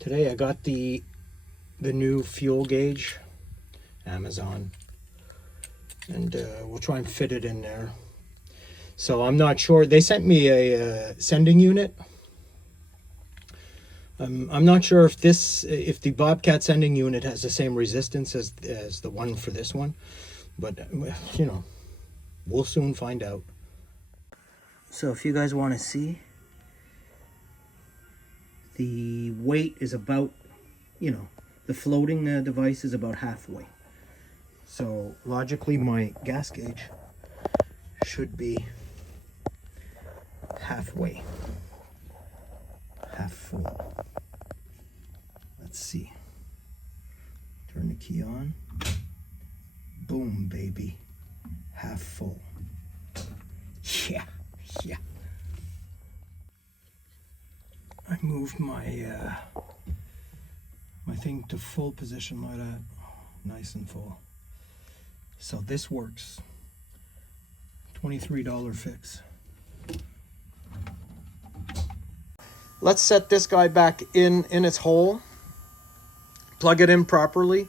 Today I got the new fuel gauge, Amazon, and we'll try and fit it in there. So I'm not sure. They sent me a sending unit. I'm not sure if the Bobcat sending unit has the same resistance as the one for this one, but you know, we'll soon find out. So if you guys want to see, the weight is about, you know, the floating device is about halfway. So logically my gas gauge should be halfway, half full. Let's see. Turn the key on. Boom, baby. Half full. Yeah, yeah. I moved my my thing to full position like that. Nice and full. So this works. $23 fix. Let's set this guy back in its hole. Plug it in properly.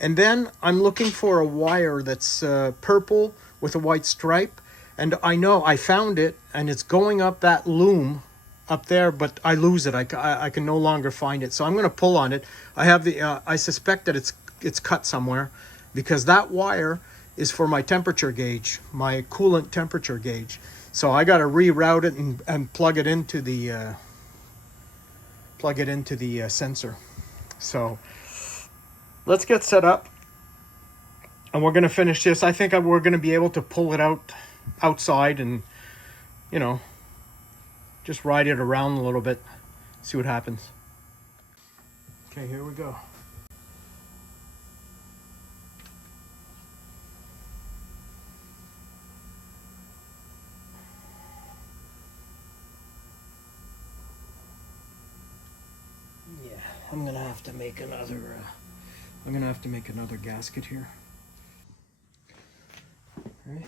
And then I'm looking for a wire that's purple with a white stripe. And I know I found it, and it's going up that loom up there, but I lose it. I can no longer find it. So I'm going to pull on it. I have the I suspect that it's cut somewhere, because that wire is for my temperature gauge, my coolant temperature gauge. So I got to reroute it and plug it into the sensor. So let's get set up, and we're going to finish this. I think we're going to be able to pull it outside and, you know, just ride it around a little bit, see what happens. Okay, here we go. Yeah, I'm gonna have to make another gasket here. Right.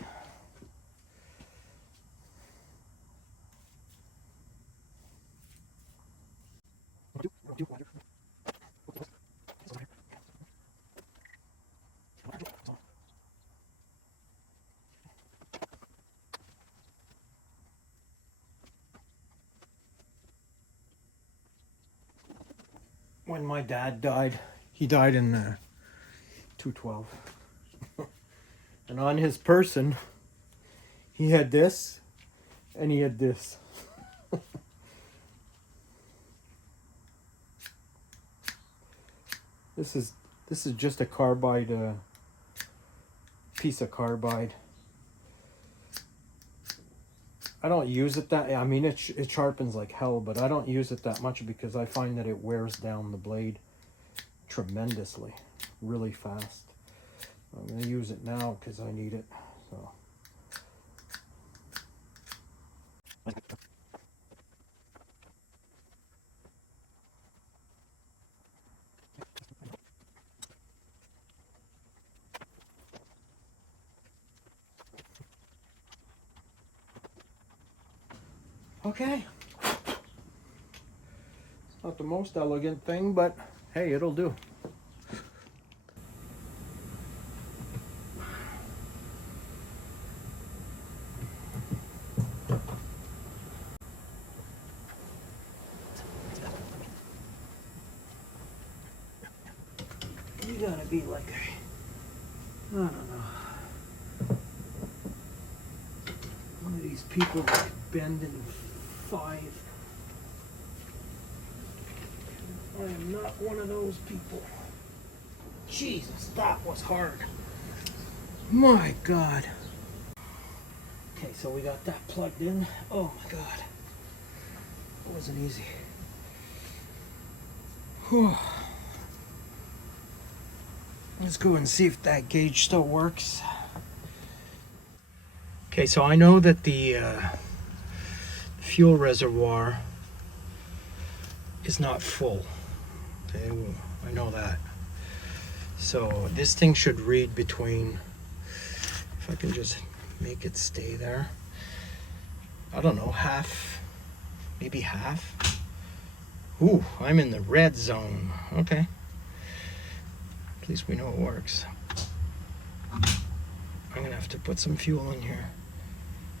When my dad died, he died in 2012. And on his person, he had this, and he had this. This is just a carbide, piece of carbide. I don't use it that, I mean, it sharpens like hell, but I don't use it that much because I find that it wears down the blade tremendously, really fast. I'm going to use it now because I need it. So. Okay. It's not the most elegant thing, but hey, it'll do. You gotta be like I don't know. One of these people that could bend in 5. I am not one of those people. Jesus, that was hard. My God. Okay, so we got that plugged in. Oh my God. It wasn't easy. Whew. Let's go and see if that gauge still works. Okay, so I know that the fuel reservoir is not full. Okay, I know that. So this thing should read between, if I can just make it stay there, I don't know, half, maybe half. Ooh, I'm in the red zone. Okay. At least we know it works. I'm gonna have to put some fuel in here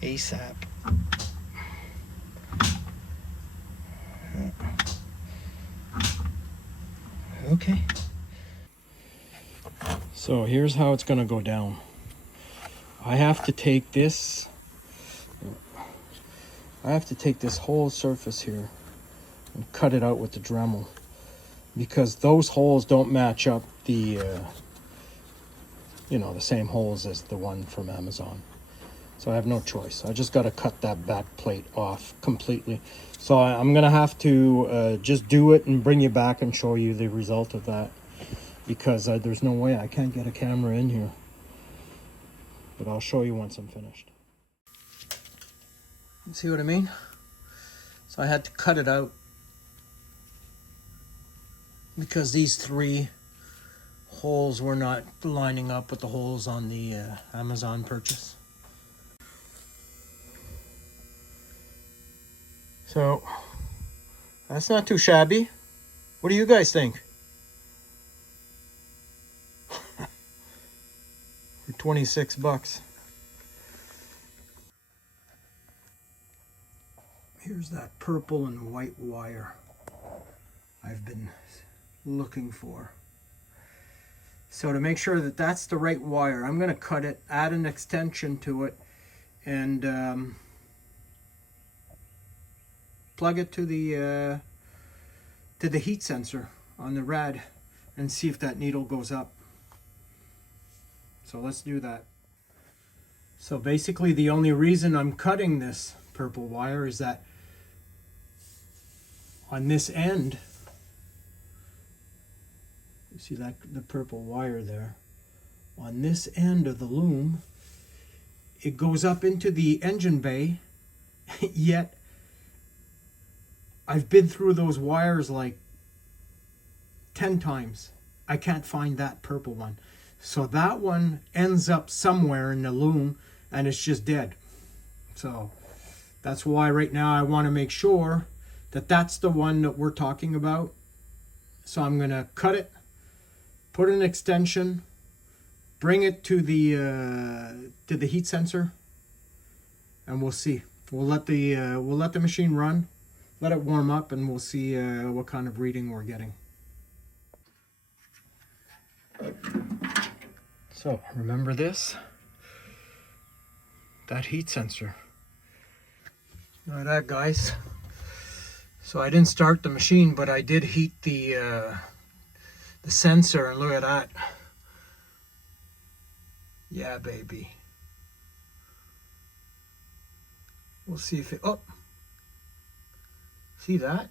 ASAP. Okay. So here's how it's gonna go down. I have to take this whole surface here and cut it out with the Dremel, because those holes don't match up the the same holes as the one from Amazon. So I have no choice. I just got to cut that back plate off completely. So I'm gonna have to just do it and bring you back and show you the result of that, because there's no way I can't get a camera in here. But I'll show you once I'm finished. See what I mean? So I had to cut it out because these 3 holes were not lining up with the holes on the Amazon purchase. So that's not too shabby. What do you guys think? For 26 bucks. Here's that purple and white wire I've been looking for. So to make sure that that's the right wire, I'm going to cut it, add an extension to it, and plug it to the heat sensor on the rad and see if that needle goes up. So let's do that. So basically the only reason I'm cutting this purple wire is that on this end, you see that the purple wire there, on this end of the loom, it goes up into the engine bay, yet I've been through those wires like 10 times. I can't find that purple one. So that one ends up somewhere in the loom and it's just dead. So that's why right now I want to make sure that that's the one that we're talking about. So I'm going to cut it, put an extension, bring it to the heat sensor, and we'll see. We'll let the machine run, let it warm up, and we'll see what kind of reading we're getting. So remember this, that heat sensor. Look at that, guys. So I didn't start the machine, but I did heat the sensor, and look at that. Yeah, baby. We'll see if it, oh, see that?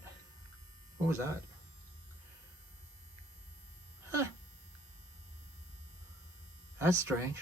What was that? Huh. That's strange.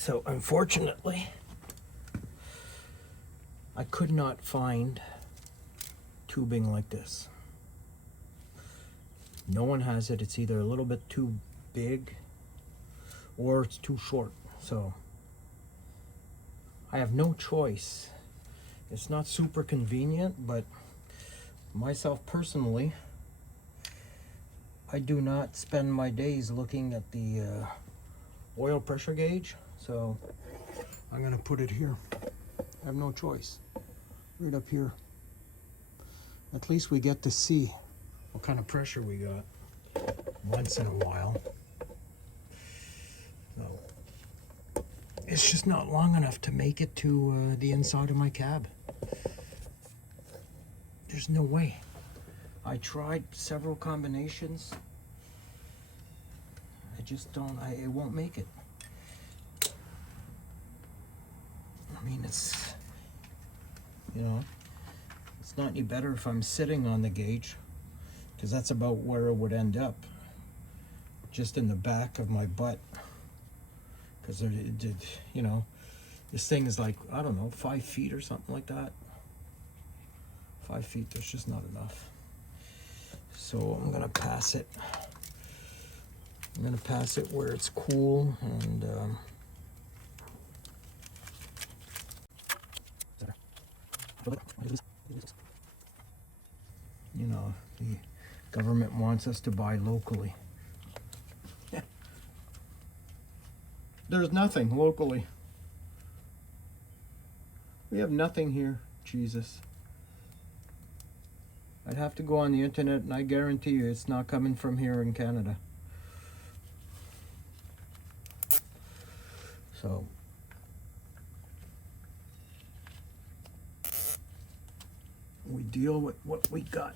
So unfortunately, I could not find tubing like this. No one has it. It's either a little bit too big or it's too short. So I have no choice. It's not super convenient, but myself personally, I do not spend my days looking at the oil pressure gauge. So I'm gonna put it here. I have no choice. Right up here. At least we get to see what kind of pressure we got once in a while. So it's just not long enough to make it to the inside of my cab. There's no way. I tried several combinations. I just don't, it won't make it. I mean, it's, you know, it's not any better if I'm sitting on the gauge, because that's about where it would end up, just in the back of my butt. Because you know, this thing is like, I don't know, 5 feet or something like that. 5 feet, there's just not enough. So I'm gonna pass it. I'm gonna pass it where it's cool and you know, the government wants us to buy locally. There's nothing locally. We have nothing here, Jesus. I'd have to go on the internet, and I guarantee you it's not coming from here in Canada. So we deal with what we got.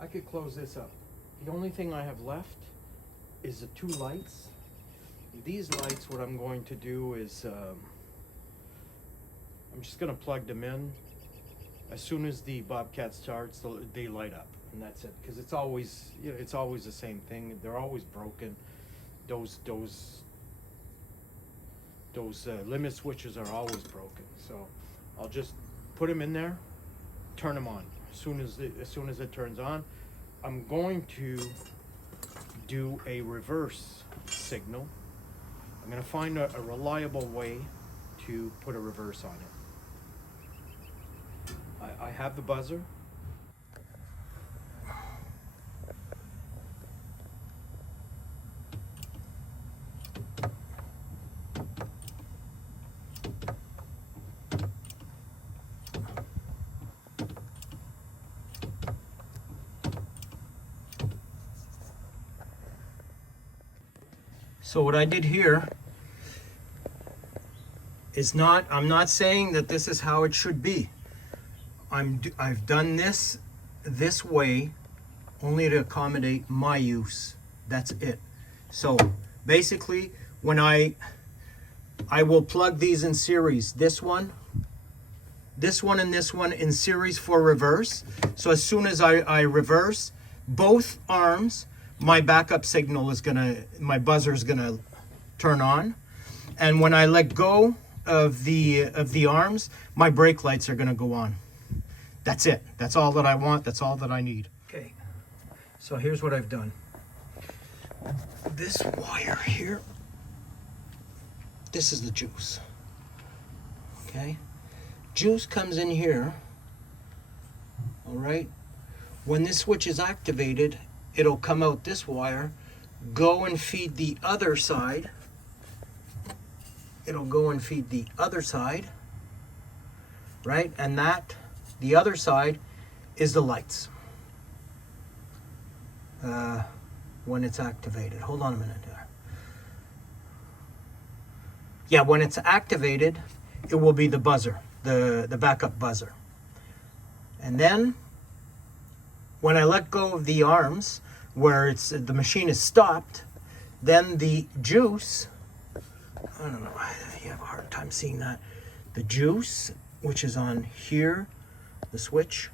I could close this up. The only thing I have left is the 2 lights. These lights, what I'm going to do is I'm just going to plug them in. As soon as the Bobcat starts, they light up, and that's it. Because it's always, you know, it's always the same thing. They're always broken. Those limit switches are always broken. So I'll just put them in there, turn them on. As soon as it turns on, I'm going to do a reverse signal. I'm going to find a reliable way to put a reverse on it. I have the buzzer. So what I did here is I'm not saying that this is how it should be. I've done this way only to accommodate my use. That's it. So basically, when I will plug these in series, this one, and this one in series for reverse. So as soon as I reverse both arms, my backup signal is my buzzer is gonna turn on. And when I let go of the arms, my brake lights are going to go on. That's it. That's all that I want. That's all that I need. Okay, so here's what I've done. This wire here, this is the juice. Okay, juice comes in here. All right, when this switch is activated, it'll come out this wire, go and feed the other side. It'll go and feed the other side, right? And that, the other side, is the lights. When it's activated. Hold on a minute there. Yeah, when it's activated, it will be the buzzer, the backup buzzer. And then, when I let go of the arms, where the machine is stopped, then the juice, I don't know, you have a hard time seeing that. The juice, which is on here, the switch,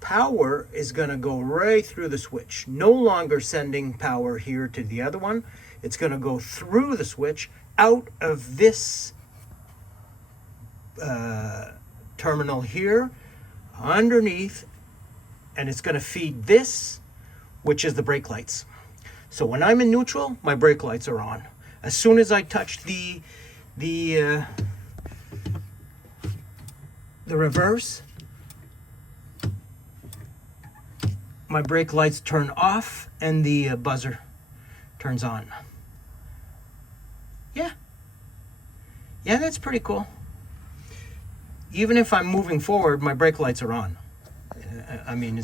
power is going to go right through the switch. No longer sending power here to the other one. It's going to go through the switch, out of this terminal here, underneath, and it's going to feed this, which is the brake lights. So when I'm in neutral, my brake lights are on. As soon as I touch the reverse, my brake lights turn off and the buzzer turns on. Yeah, that's pretty cool. Even if I'm moving forward, my brake lights are on. I mean,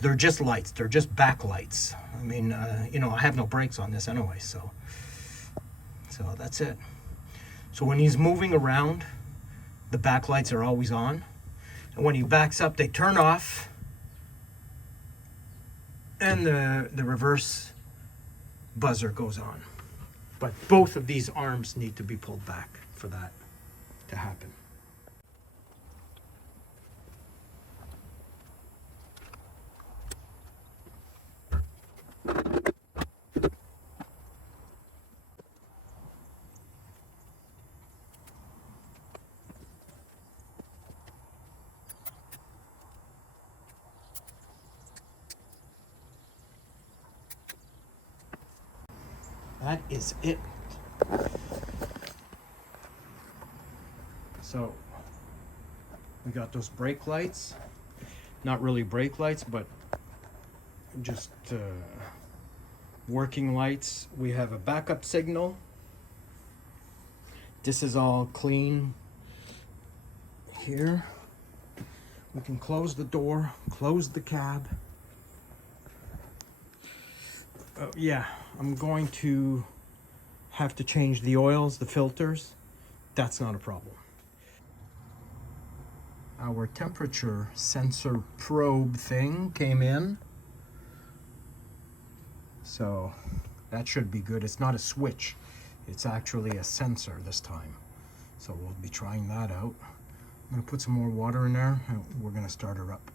they're just lights. They're just backlights. I mean, I have no brakes on this anyway, so that's it. So when he's moving around, the backlights are always on. And when he backs up, they turn off. And the reverse buzzer goes on. But both of these arms need to be pulled back for that to happen. That is it. So we got those brake lights. Not really brake lights, but just working lights. We have a backup signal. This is all clean here. We can close the door, close the cab. Yeah, I'm going to have to change the oils, the filters. That's not a problem. Our temperature sensor probe thing came in. So that should be good. It's not a switch. It's actually a sensor this time. So we'll be trying that out. I'm going to put some more water in there and we're going to start her up.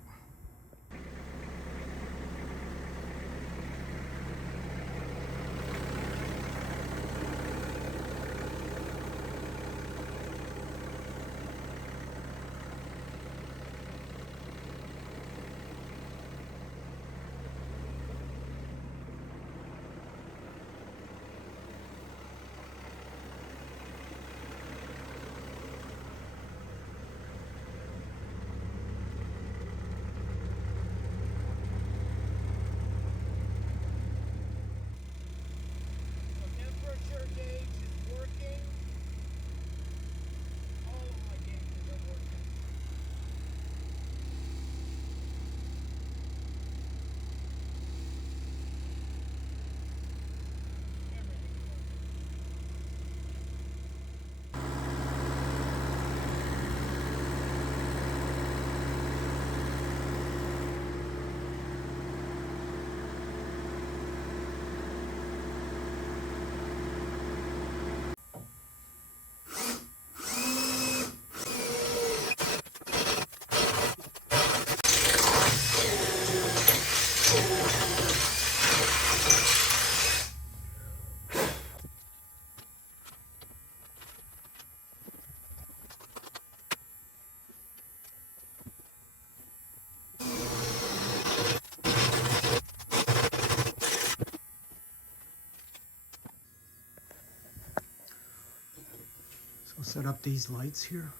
So set up these lights here.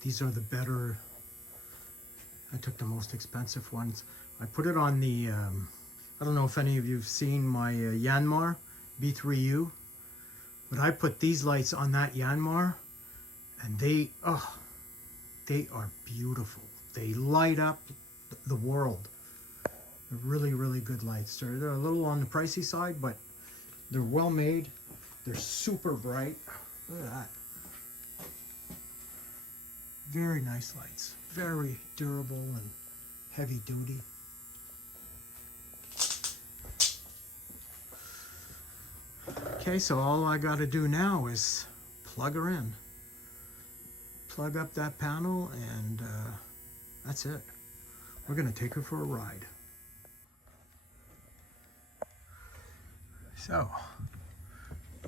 These are the better, I took the most expensive ones. I put it on the, I don't know if any of you have seen my Yanmar B3U, but I put these lights on that Yanmar, and they are beautiful. They light up the world. They're really, really good lights. They're a little on the pricey side, but they're well made. They're super bright. Look at that. Very nice lights. Very durable and heavy duty. Okay, so all I got to do now is plug her in. Plug up that panel, and that's it. We're going to take her for a ride. So,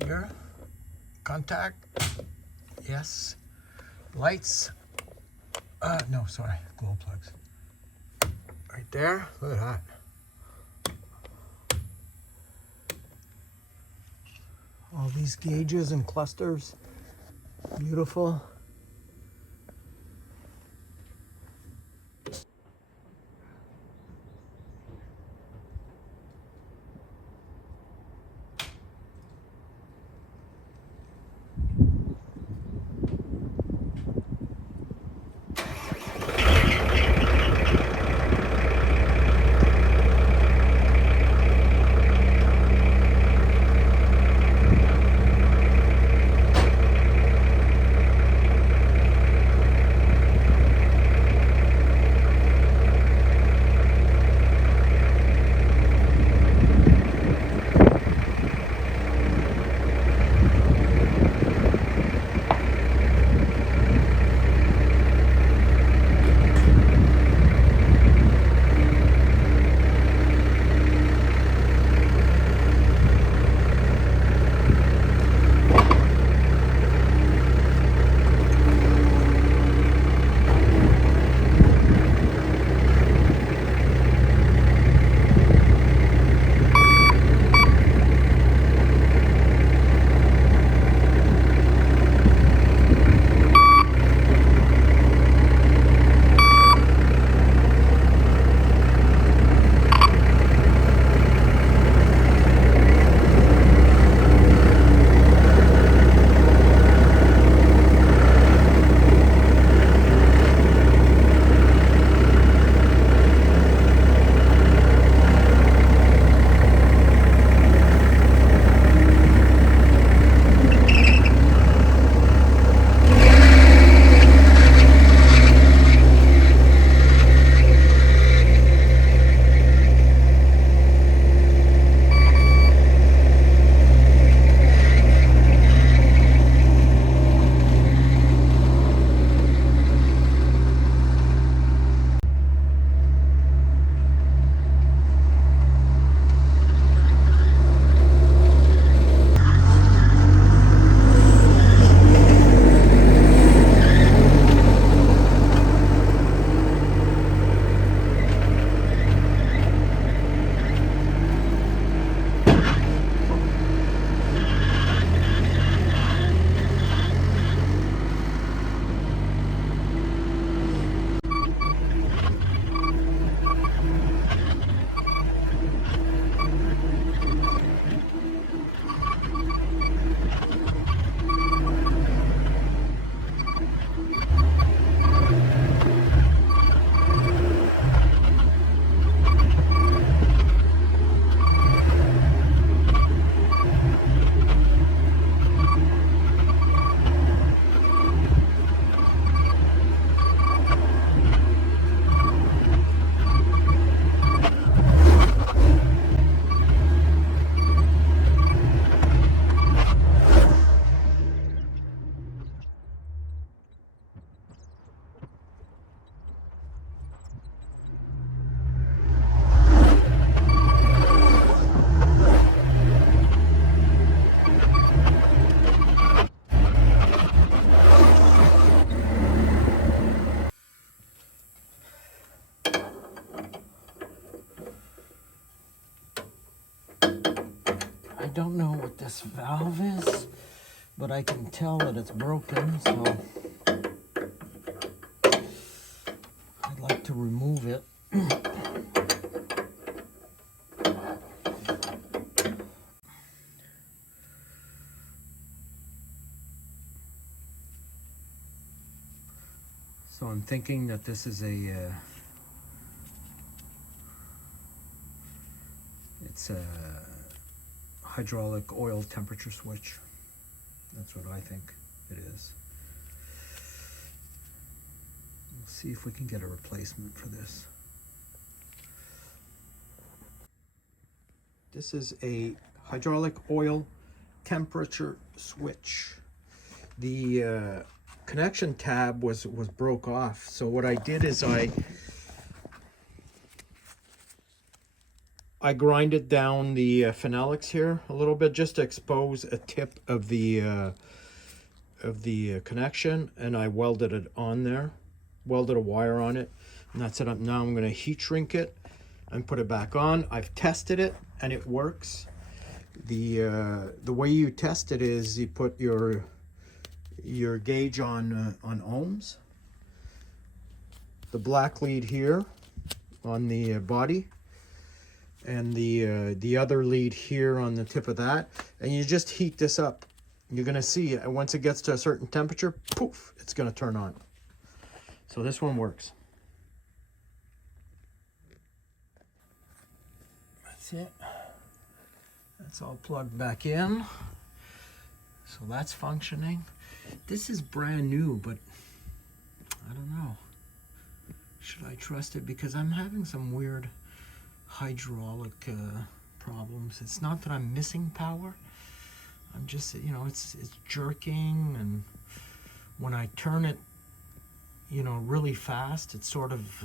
here, contact, yes, lights, no, sorry, glow plugs. Right there, look at that. All these gauges and clusters, beautiful. don't know what this valve is, but I can tell that it's broken, so I'd like to remove it. So I'm thinking that this is it's a hydraulic oil temperature switch. That's what I think it is. We'll see if we can get a replacement for this. This is a hydraulic oil temperature switch. The connection tab was broke off, so what I did is I grinded down the phenolics here a little bit just to expose a tip of the connection, and I welded it on there, welded a wire on it, and that's it. Now I'm going to heat shrink it and put it back on. I've tested it and it works. The way you test it is you put your gauge on ohms, the black lead here on the body, and the other lead here on the tip of that, and you just heat this up. You're gonna see once it gets to a certain temperature, poof, it's gonna turn on. So this one works. That's it. That's all plugged back in. So that's functioning. This is brand new, but I don't know. Should I trust it? Because I'm having some weird hydraulic problems. It's not that I'm missing power. I'm just, you know, it's jerking, and when I turn it, you know, really fast, it sort of,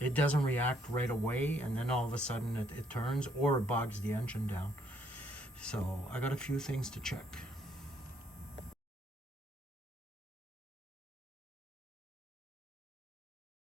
it doesn't react right away, and then all of a sudden it turns, or it bogs the engine down. So I got a few things to check.